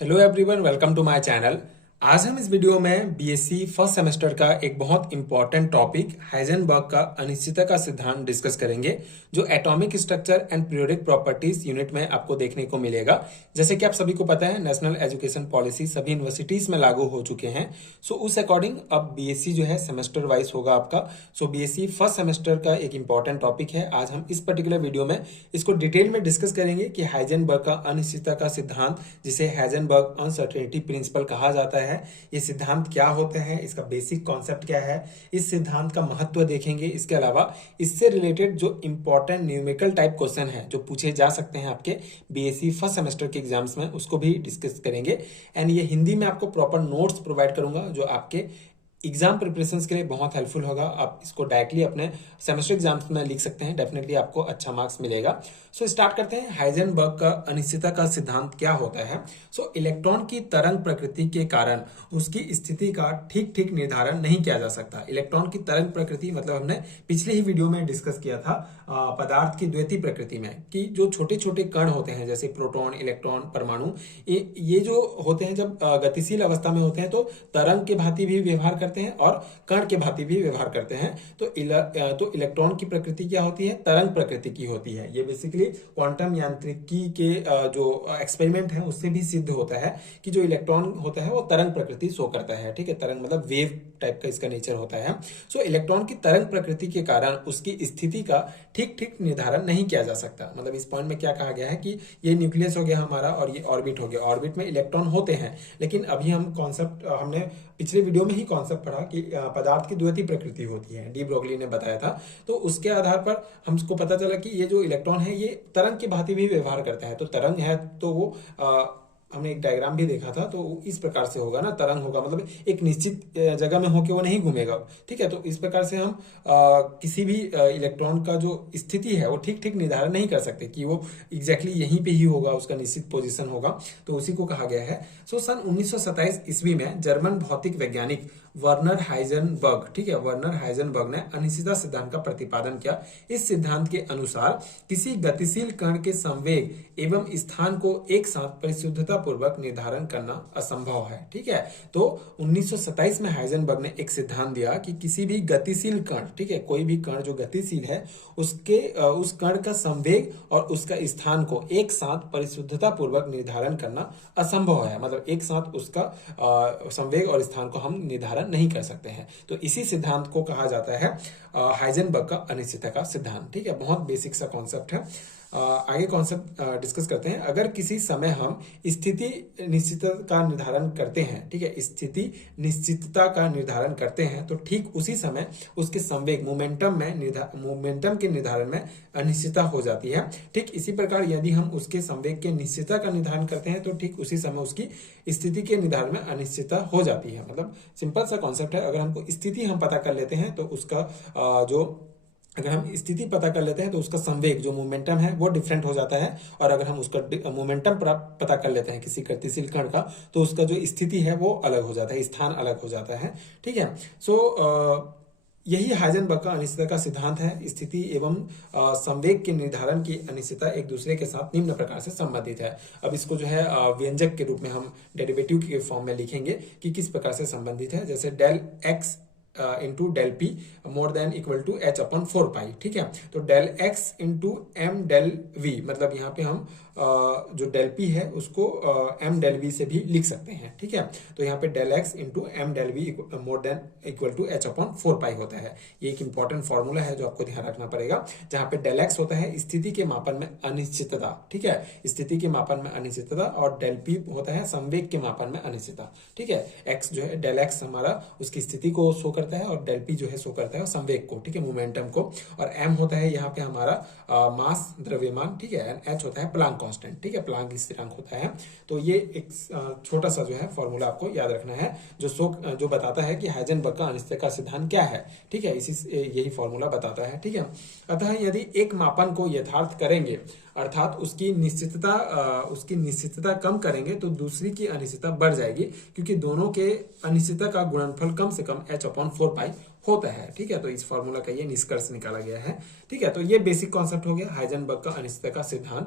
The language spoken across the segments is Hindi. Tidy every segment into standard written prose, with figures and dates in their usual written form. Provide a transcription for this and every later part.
Hello everyone, welcome to my channel. आज हम इस वीडियो में बीएससी फर्स्ट सेमेस्टर का एक बहुत इंपॉर्टेंट टॉपिक हाइजेनबर्ग का अनिश्चितता का सिद्धांत डिस्कस करेंगे, जो atomic structure and periodic properties unit में आपको देखने को मिलेगा। जैसे कि आप सभी को पता है, नेशनल एजुकेशन पॉलिसी सभी यूनिवर्सिटीज में लागू हो चुके हैं। सो उस अकॉर्डिंग अब बीएससी जो है सेमेस्टर वाइज होगा आपका। सो बीएससी फर्स्ट सेमेस्टर का एक इंपॉर्टेंट टॉपिक है। आज हम इस पर्टिकुलर वीडियो में इसको डिटेल में डिस्कस करेंगे कि हाइजेनबर्ग का अनिश्चितता का सिद्धांत, जिसे हाइजेनबर्ग अनसर्टेनिटी प्रिंसिपल कहा जाता है, ये सिद्धांत क्या होता है, इसका बेसिक कॉन्सेप्ट क्या है, इस सिद्धांत का महत्व देखेंगे। इसके अलावा इससे रिलेटेड जो इंपॉर्टेंट न्यूमेरिकल टाइप क्वेश्चन है जो पूछे जा सकते हैं आपके बीएससी फर्स्ट सेमेस्टर के एग्जाम्स में, उसको भी डिस्कस करेंगे। एंड ये हिंदी में आपको प्रॉपर नोट्स प्रोवाइड करूंगा जो आपके एग्जाम प्रिपरेशन के लिए बहुत हेल्पफुल होगा। आप इसको डायरेक्टली अपने सेमेस्टर एग्जाम्स में लिख सकते हैं, डेफिनेटली आपको अच्छा मार्क्स मिलेगा। सो स्टार्ट करते हैं। हाइजेनबर्ग का अनिश्चितता का सिद्धांत क्या होता है। सो इलेक्ट्रॉन की तरंग प्रकृति के कारण उसकी स्थिति का ठीक ठीक निर्धारण नहीं किया जा सकता। इलेक्ट्रॉन की तरंग प्रकृति मतलब हमने पिछले ही वीडियो में डिस्कस किया था पदार्थ की द्वैती प्रकृति में, कि जो छोटे छोटे कण होते हैं जैसे प्रोटॉन, इलेक्ट्रॉन, परमाणु, ये जो होते हैं जब गतिशील अवस्था में होते हैं तो तरंग के भांति भी व्यवहार करते हैं और कण के भांति भी व्यवहार करते हैं। तो इलेक्ट्रॉन की प्रकृति क्या होती है, तरंग प्रकृति की होती है। ये बेसिकली क्वांटम यांत्रिकी के जो एक्सपेरिमेंट है उससे भी सिद्ध होता है कि जो इलेक्ट्रॉन होता है वो तरंग प्रकृति शो करता है। ठीक है, तरंग मतलब वेव टाइप का इसका नेचर होता है। सो इलेक्ट्रॉन की तरंग प्रकृति के कारण उसकी स्थिति का ठीक ठीक निर्धारण नहीं किया जा सकता। मतलब इस पॉइंट में क्या कहा गया है कि ये न्यूक्लियस हो गया हमारा और ये ऑर्बिट हो गया। ऑर्बिट में इलेक्ट्रॉन होते हैं, लेकिन अभी हमने पिछले वीडियो में ही कॉन्सेप्ट पढ़ा कि पदार्थ की द्वैती प्रकृति होती है, डी ब्रोगली ने बताया था। तो उसके आधार पर हमको पता चला कि ये जो इलेक्ट्रॉन है ये तरंग की भांति भी व्यवहार करता है। तो तरंग है तो वो हमने एक डायग्राम भी देखा था, तो इस प्रकार से होगा ना, तरंग होगा मतलब एक निश्चित जगह में होके वो नहीं घूमेगा। ठीक है, तो इस प्रकार से हम किसी भी इलेक्ट्रॉन का जो स्थिति है वो ठीक ठीक निर्धारण नहीं कर सकते कि वो एग्जैक्टली यहीं पे ही होगा, उसका निश्चित पोजीशन होगा। तो उसी को कहा गया है। सो सन 1927 ईस्वी में जर्मन भौतिक वैज्ञानिक वर्नर हाइजेनबर्ग, ठीक है, वर्नर हाइजेनबर्ग ने अनिश्चितता सिद्धांत का प्रतिपादन किया। इस सिद्धांत के अनुसार किसी गतिशील कण के संवेग एवं स्थान को एक साथ परिशुद्धता पूर्वक निर्धारण करना असंभव है। ठीक है, तो 1927 में हाइजेनबर्ग ने एक सिद्धांत दिया कि किसी भी गतिशील कण, ठीक है, कोई भी कण जो गतिशील है उसके उस कण का संवेग और उसका स्थान को एक साथ परिशुद्धता पूर्वक निर्धारण करना असंभव है। मतलब एक साथ उसका संवेग और स्थान को हम निर्धारण नहीं कर सकते हैं। तो इसी सिद्धांत को कहा जाता है हाइजेनबर्ग का अनिश्चितता का सिद्धांत। ठीक है, बहुत बेसिक सा कॉन्सेप्ट है। आगे कॉन्सेप्ट डिस्कस करते हैं। अगर किसी समय हम स्थिति निश्चितता का निर्धारण करते हैं, ठीक है, स्थिति निश्चितता का निर्धारण करते हैं, तो ठीक उसी समय उसके संवेग मोमेंटम के निर्धारण में अनिश्चितता हो जाती है। ठीक इसी प्रकार यदि हम उसके संवेग के निश्चितता का निर्धारण करते हैं तो ठीक उसी समय उसकी स्थिति के निर्धारण में अनिश्चितता हो जाती है। मतलब सिंपल सा कॉन्सेप्ट है। अगर हमको स्थिति हम पता कर लेते हैं तो उसका अगर हम स्थिति पता कर लेते हैं तो उसका संवेग जो मोमेंटम है वो डिफरेंट हो जाता है। और अगर हम उसका मोमेंटम पता कर लेते हैं किसी गतिशील कण का, तो उसका जो स्थिति है वो अलग हो जाता है, स्थान अलग हो जाता है। ठीक है, सो यही हाइजेनबर्ग का अनिश्चितता का सिद्धांत है। स्थिति एवं संवेग के निर्धारण की अनिश्चितता एक दूसरे के साथ निम्न प्रकार से संबंधित है। अब इसको जो है व्यंजक के रूप में हम डेरिवेटिव के फॉर्म में लिखेंगे कि किस प्रकार से संबंधित है। जैसे del x into del P more than equal to h upon 4 pi. ठीक है, तो del x into m del v, मतलब यहाँ पे हम जो डेल पी है उसको एम डेल वी से भी लिख सकते हैं। ठीक है, तो यहाँ पे del x into m del we more than equal to h upon 4 pi होता है। ये एक इंपॉर्टेंट फॉर्मूला है जो आपको ध्यान रखना पड़ेगा, जहां पे डेल एक्स होता है स्थिति के मापन में अनिश्चितता। ठीक है, स्थिति के मापन में अनिश्चितता, और डेल पी होता है संवेग के मापन में अनिश्चितता। ठीक है, एक्स जो है डेल एक्स हमारा उसकी स्थिति को शो करता है और डेल पी जो है शो करता है संवेग को, ठीक है, मोमेंटम को। और एम होता है यहाँ पे हमारा मास, द्रव्यमान। ठीक है, एच होता है प्लांक कांस्टेंट। ठीक है, प्लांक स्थिरांक होता है। तो ये एक छोटा सा जो है फॉर्मूला आपको याद रखना है जो बताता है कि हाइजेनबर्ग का अनिश्चितता का सिद्धांत क्या है। ठीक है, यही फॉर्मूला बताता है। ठीक है, अतः यदि एक मापन को यथार्थ करेंगे अर्थात उसकी निश्चितता कम करेंगे तो दूसरी की अनिश्चितता बढ़ जाएगी, क्योंकि दोनों के अनिश्चितता का गुणनफल कम से कम h/4 पाई होता है। ठीक है, तो इस फॉर्मूला का ये निष्कर्ष निकाला गया है। ठीक है, तो ये बेसिक कॉन्सेप्ट हो गया हाइजेनबर्ग का अनिश्चितता का सिद्धांत।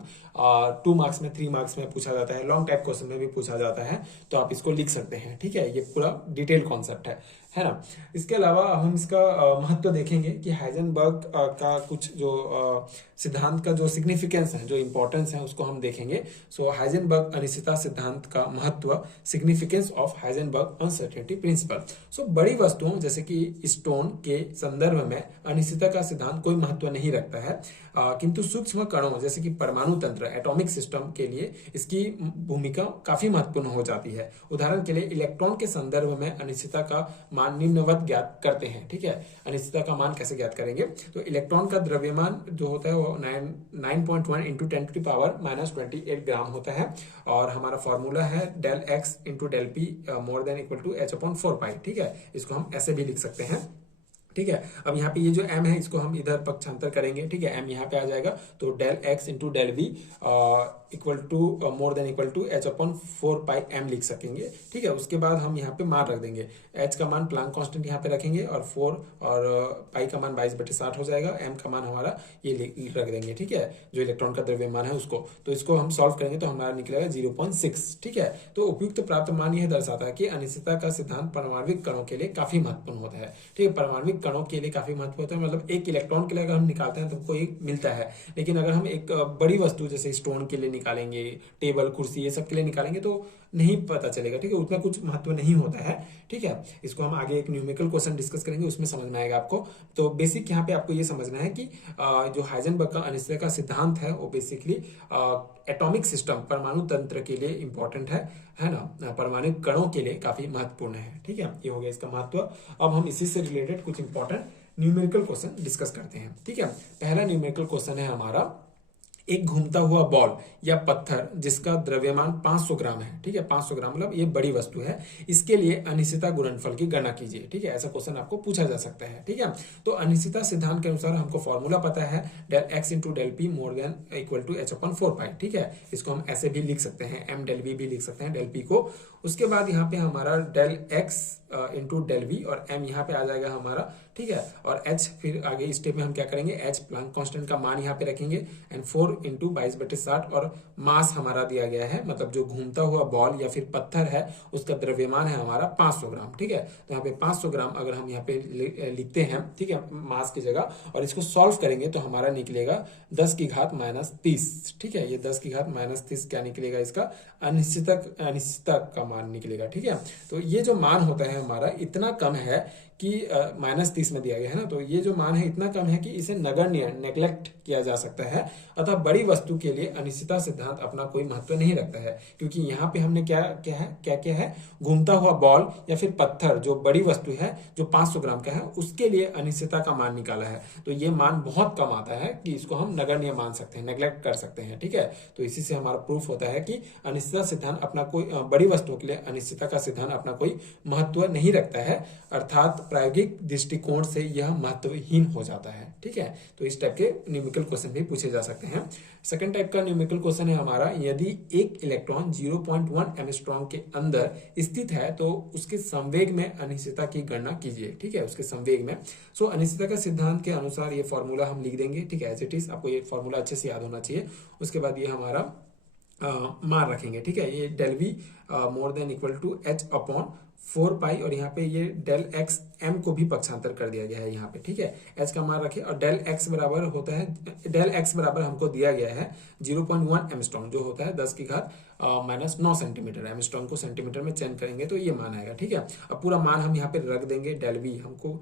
2 मार्क्स में, 3 मार्क्स में पूछा जाता है, लॉन्ग टाइप क्वेश्चन में भी पूछा जाता है, तो आप इसको लिख सकते हैं। ठीक है, ये पूरा डिटेल कॉन्सेप्ट है ना। इसके अलावा हम इसका महत्व देखेंगे कि हाइजेनबर्ग का कुछ जो सिद्धांत का जो सिग्निफिकेंस है, जो इंपॉर्टेंस है, उसको हम देखेंगे। सो हाइजेनबर्ग अनिश्चितता सिद्धांत का महत्व, significance of Heisenberg uncertainty principle. So बड़ी वस्तुओं जैसे कि स्टोन के संदर्भ में अनिश्चितता का सिद्धांत कोई महत्व नहीं रखता है, किंतु सूक्ष्म कणों जैसे कि परमाणु तंत्र, एटॉमिक सिस्टम के लिए इसकी भूमिका काफी महत्वपूर्ण हो जाती है। उदाहरण के लिए इलेक्ट्रॉन के संदर्भ में अनिश्चितता का मान निम्नवत ज्ञात करते हैं। ठीक है, अनिश्चितता का मान कैसे ज्ञात करेंगे, तो इलेक्ट्रॉन का द्रव्यमान जो होता है वो 9.1 इंटू 10⁻28 ग्राम होता है, और हमारा फॉर्मूला है del x into del P more than equal to h/4π। ठीक है, इसको हम ऐसे भी लिख सकते हैं। ठीक है, अब यहाँ पे ये जो m है इसको हम इधर पक्षांतर करेंगे। ठीक है, m यहाँ पे आ जाएगा, तो del x into del V equal to more than equal to h/4π m लिख सकेंगे। ठीक है, उसके बाद हम यहाँ पे मान रख देंगे, h का मान प्लांक कांस्टेंट यहाँ पे रखेंगे, और 4 और पाई का मान 22/60 हो जाएगा, m का मान हमारा ये रख देंगे। ठीक है, जो इलेक्ट्रॉन का द्रव्यमान है उसको, तो इसको हम सॉल्व करेंगे तो हमारा निकलेगा 0.6। ठीक है, तो उपयुक्त प्राप्त मान यह दर्शाता है कि अनिश्चितता का सिद्धांत परमाणविक कणों के लिए काफी महत्वपूर्ण होता है। ठीक है, परमाणविक कणों के लिए काफी महत्व होता है, मतलब एक इलेक्ट्रॉन के लिए अगर हम निकालते हैं तो हमको एक मिलता है, लेकिन अगर हम एक बड़ी वस्तु जैसे स्टोन के लिए निकालेंगे, टेबल कुर्सी ये सब के लिए निकालेंगे तो नहीं पता चलेगा। ठीक है, उतना कुछ महत्व नहीं होता है। ठीक है, इसको हम आगे एक न्यूमेरिकल क्वेश्चन डिस्कस करेंगे, उसमें समझ में आएगा आपको। तो बेसिक यहाँ पे आपको ये समझना है कि जो हाइजेनबर्ग का अनिश्चितता का सिद्धांत है वो बेसिकली एटॉमिक सिस्टम, परमाणु तंत्र के लिए इंपॉर्टेंट है ना, परमाणु कणों के लिए काफी महत्वपूर्ण है। ठीक है, ये हो गया इसका महत्व। अब हम इसी से रिलेटेड कुछ इंपॉर्टेंट न्यूमेरिकल क्वेश्चन डिस्कस करते हैं। ठीक है, पहला न्यूमेरिकल क्वेश्चन है हमारा, एक घूमता हुआ बॉल या पत्थर जिसका द्रव्यमान 500 ग्राम है। ठीक है, 500 ग्राम मतलब ये बड़ी वस्तु है, इसके लिए अनिश्चितता गुणनफल की गणना कीजिए। ठीक है, ऐसा क्वेश्चन आपको पूछा जा सकता है। ठीक है, तो अनिश्चितता सिद्धांत के अनुसार हमको फॉर्मूला पता है del x into del P more than equal to h/4π। ठीक है, इसको हम ऐसे भी लिख सकते हैं, m डेल v भी लिख सकते हैं डेल p को। उसके बाद यहाँ पे हमारा del x into del V, और m यहाँ पे आ जाएगा हमारा। ठीक है, और h फिर आगे स्टेप में हम क्या करेंगे, h प्लांक कांस्टेंट का मान यहाँ पे रखेंगे, एंड 4 इंटू 22/60, और मास हमारा दिया गया है, मतलब जो घूमता हुआ बॉल या फिर पत्थर है उसका द्रव्यमान है हमारा 500 ग्राम। ठीक है, तो यहाँ पे 500 ग्राम अगर हम यहाँ पे लिखते हैं, ठीक है, मास की जगह, और इसको सॉल्व करेंगे तो हमारा निकलेगा 10 की घात -30। ठीक है, ये 10 की घात -30 क्या निकलेगा, इसका अनिश्चितता का मान निकलेगा। ठीक है, तो ये जो मान होता है हमारा इतना कम है कि -30 में दिया गया है ना, तो ये जो मान है इतना कम है कि इसे नगण्य, नेग्लेक्ट किया जा सकता है। अतः बड़ी वस्तु के लिए अनिश्चितता सिद्धांत अपना कोई महत्व नहीं रखता है, क्योंकि यहाँ पे हमने क्या है, घूमता हुआ बॉल या फिर पत्थर जो बड़ी वस्तु है जो 500 ग्राम का है उसके लिए अनिश्चितता का मान निकाला है, तो ये मान बहुत कम आता है कि इसको हम नगण्य मान सकते हैं, नेग्लेक्ट कर सकते हैं। ठीक है, तो इसी से हमारा प्रूफ होता है कि अनिश्चितता सिद्धांत अपना कोई, बड़ी वस्तुओं के लिए अनिश्चितता का सिद्धांत अपना कोई महत्व नहीं रखता है, अर्थात प्रायोगिक दृष्टिकोण से यह महत्वहीन हो जाता है। ठीक है, तो इस टाइप के न्यूमेरिकल क्वेश्चन भी पूछे जा सकते हैं। सेकंड टाइप का न्यूमेरिकल क्वेश्चन है हमारा, यदि एक इलेक्ट्रॉन 0.1 एंगस्ट्रॉम के अंदर स्थित है तो उसके संवेग में अनिश्चितता की गणना कीजिए। ठीक है, उसके संवेग में। सो अनिश्चितता का सिद्धांत के अनुसार ये फॉर्मूला हम लिख देंगे। ठीक है, एज इट इज, आपको ये फॉर्मूला अच्छे से याद होना चाहिए। उसके बाद ये हमारा मान रखेंगे। ठीक है, ये del we more than equal to h/4π, और यहाँ पे ये डेल एक्स m को भी पक्षांतर कर दिया गया है यहाँ पे। ठीक है, h का मान रखे, और डेल x बराबर होता है, डेल x बराबर हमको दिया गया है 0.1 एमस्ट्रॉन्ग, जो होता है 10 की घात -9 सेंटीमीटर। एमस्ट्रॉन्ग को सेंटीमीटर में चेंज करेंगे तो ये मान आएगा। ठीक है, अब पूरा मान हम यहाँ पे रख देंगे। डेल वी हमको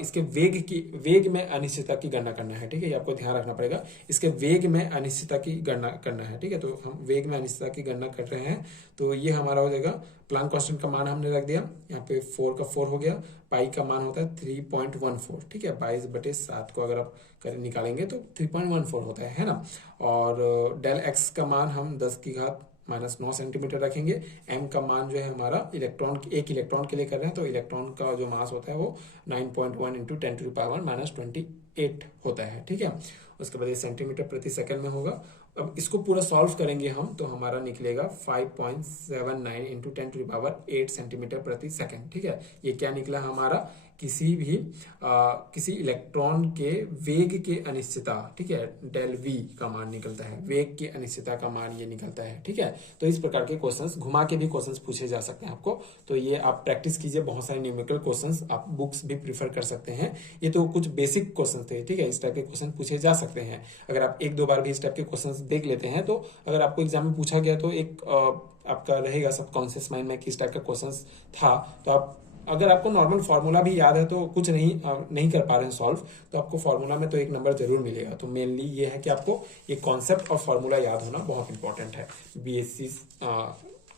इसके वेग में अनिश्चितता की गणना करना है। ठीक है, ये आपको ध्यान रखना पड़ेगा, इसके वेग में अनिश्चितता की गणना करना है। ठीक है, तो हम वेग में अनिश्चितता की गणना कर रहे हैं, तो ये हमारा हो जाएगा, प्लांक कांस्टेंट का मान हमने रख दिया, यहाँ पे 4 का 4 हो गया, पाई का मान होता है 3.14। ठीक है, 22/7 को अगर आप निकालेंगे तो 3.14 होता है ना। और डेल एक्स का मान हम 10 की घात -9 सेंटीमीटर रखेंगे। m का मान जो है हमारा एक इलेक्ट्रॉन के लिए कर रहे हैं, तो इलेक्ट्रॉन का जो मास होता है वो 9.1 इंटू 10⁻⁻⁻28 होता है। ठीक है, उसके बाद ये सेंटीमीटर प्रति सेकंड में होगा, अब इसको पूरा सॉल्व करेंगे हम तो हमारा निकलेगा 5.79 इंटू 10⁸ सेंटीमीटर प्रति सेकंड। ठीक है, ये क्या निकला हमारा, किसी इलेक्ट्रॉन के वेग के अनिश्चितता, ठीक है, डेल वी का मान निकलता है, वेग की अनिश्चितता का मान ये निकलता है। ठीक है, तो इस प्रकार के क्वेश्चंस घुमा के भी क्वेश्चंस पूछे जा सकते हैं आपको, तो ये आप प्रैक्टिस कीजिए। बहुत सारे न्यूमेरिकल क्वेश्चंस आप बुक्स भी प्रीफर कर सकते हैं। ये तो कुछ बेसिक क्वेश्चन थे, ठीक है, इस टाइप के क्वेश्चन पूछे जा सकते हैं। अगर आप एक दो बार भी इस टाइप के क्वेश्चन देख लेते हैं तो अगर आपको एग्जाम में पूछा गया तो एक आपका रहेगा सबकॉन्शियस माइंड में किस टाइप का क्वेश्चन था। तो आप अगर आपको नॉर्मल फॉर्मूला भी याद है तो कुछ नहीं कर पा रहे हैं सॉल्व, तो आपको फॉर्मूला में तो एक नंबर जरूर मिलेगा। तो मेनली ये है कि आपको ये कॉन्सेप्ट और फॉर्मूला याद होना बहुत इंपॉर्टेंट है बीएससी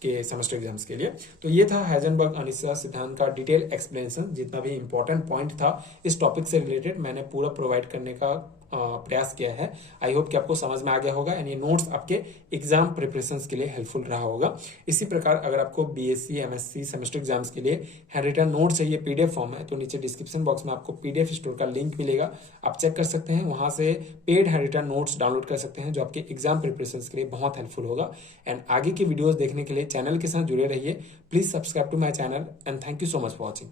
के सेमेस्टर एग्जाम्स के लिए। तो ये था हाइजेनबर्ग अनिश्चितता सिद्धांत का डिटेल एक्सप्लेनेशन। जितना भी इंपॉर्टेंट पॉइंट था इस टॉपिक से रिलेटेड मैंने पूरा प्रोवाइड करने का प्रयास किया है। आई होप कि आपको समझ में आ गया होगा एंड ये नोट्स आपके एग्जाम प्रिपरेशंस के लिए हेल्पफुल रहा होगा। इसी प्रकार अगर आपको बीएससी एमएससी सेमेस्टर एग्जाम्स के लिए हैंड रिटन नोट चाहिए पीडीएफ फॉर्म है तो नीचे डिस्क्रिप्शन बॉक्स में आपको पीडीएफ स्टोर का लिंक मिलेगा, आप चेक कर सकते हैं। वहां से paid handwritten notes download कर सकते हैं जो आपके एग्जाम प्रिपरेशंस के लिए बहुत हेल्पफुल होगा। एंड आगे की वीडियोज देखने के लिए चैनल के साथ जुड़े रहिए। Please subscribe to my channel and thank you so much for watching.